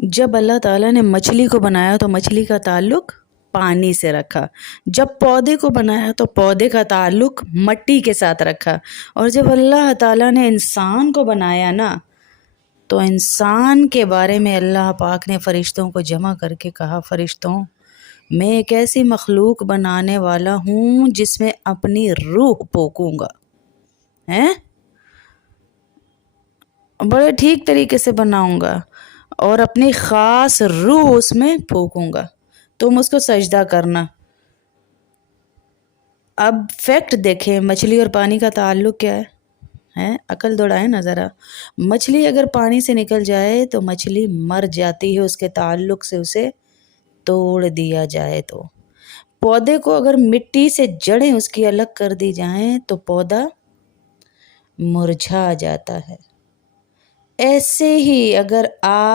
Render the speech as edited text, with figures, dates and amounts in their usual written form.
जब अल्लाह ताला ने मछली को बनाया तो मछली का ताल्लुक पानी से रखा। जब पौधे को बनाया तो पौधे का ताल्लुक मट्टी के साथ रखा। और जब अल्लाह ताला ने इंसान को बनाया ना, तो इंसान के बारे में अल्लाह पाक ने फ़रिश्तों को जमा करके कहा, फ़रिश्तों, मैं एक ऐसी मखलूक बनाने वाला हूँ जिसमें अपनी रूह फूकूँगा। हैं? बड़े ठीक तरीके से बनाऊँगा और अपनी ख़ास रूह उसमें फूकूँगा, तुम उसको सजदा करना। अब फैक्ट देखें, मछली और पानी का ताल्लुक़ क्या है? हैं? अकल दौड़ाएं ना ज़रा। मछली अगर पानी से निकल जाए तो मछली मर जाती है, उसके ताल्लुक़ से उसे तोड़ दिया जाए तो। पौधे को अगर मिट्टी से जड़ें उसकी अलग कर दी जाएं तो पौधा मुरझा जाता है। ऐसे ही अगर आप